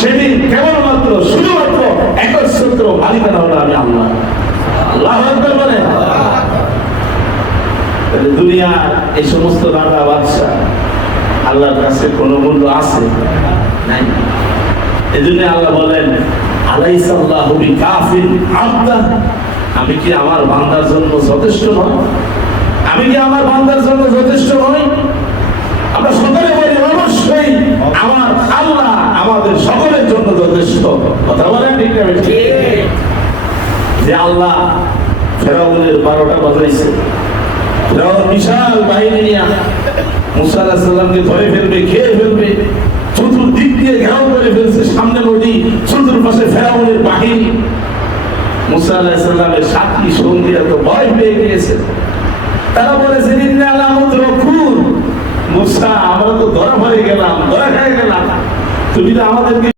সেদিন কেবলমাত্র শুধুমাত্র একচ্ছত্র মালিকানা হলো আমি আল্লাহ। আল্লাহু আকবার বলেন। দুনিয়ার এই সমস্ত রাজা বাদশাহ আল্লাহর কাছে কোনো মূল্য আছে নাই। এজন্য আল্লাহ বলেন আলাইসা আল্লাহু বিকাফিন আবদা, আমি কি আমার বান্দার জন্য যথেষ্ট নই? আমি কি আমার বান্দার জন্য যথেষ্ট নই? আমরা সকলে বলি অবশ্যই আমার আল্লাহ আমাদের সকলের জন্য যথেষ্ট। কথা বলেন ঠিক না? যে আল্লাহ ফেরাউনের 12টা বাজাইছে, ফেরাউন বিশাল বাহিনী নিয়ে মুসা আলাইহিস সালামকে ধরে ফেলবে, খেয়ে ফেলবে, চতুর্দিক দিয়ে ঘেরাও করে ফেলছে, সামনে নদী, চতুর্পাশে ফেরাউনের বাহিনী। মুসা আলাইহিস সালামের সাথী সঙ্গীরা তো ভয় পেয়ে গিয়েছে। তারা বলেছে ইন্না লা মুদরাকুন, মুসা আমরা তো ধরা পড়ে গেলাম, ধরা খেয়ে গেলাম, তুমি তো আমাদেরকে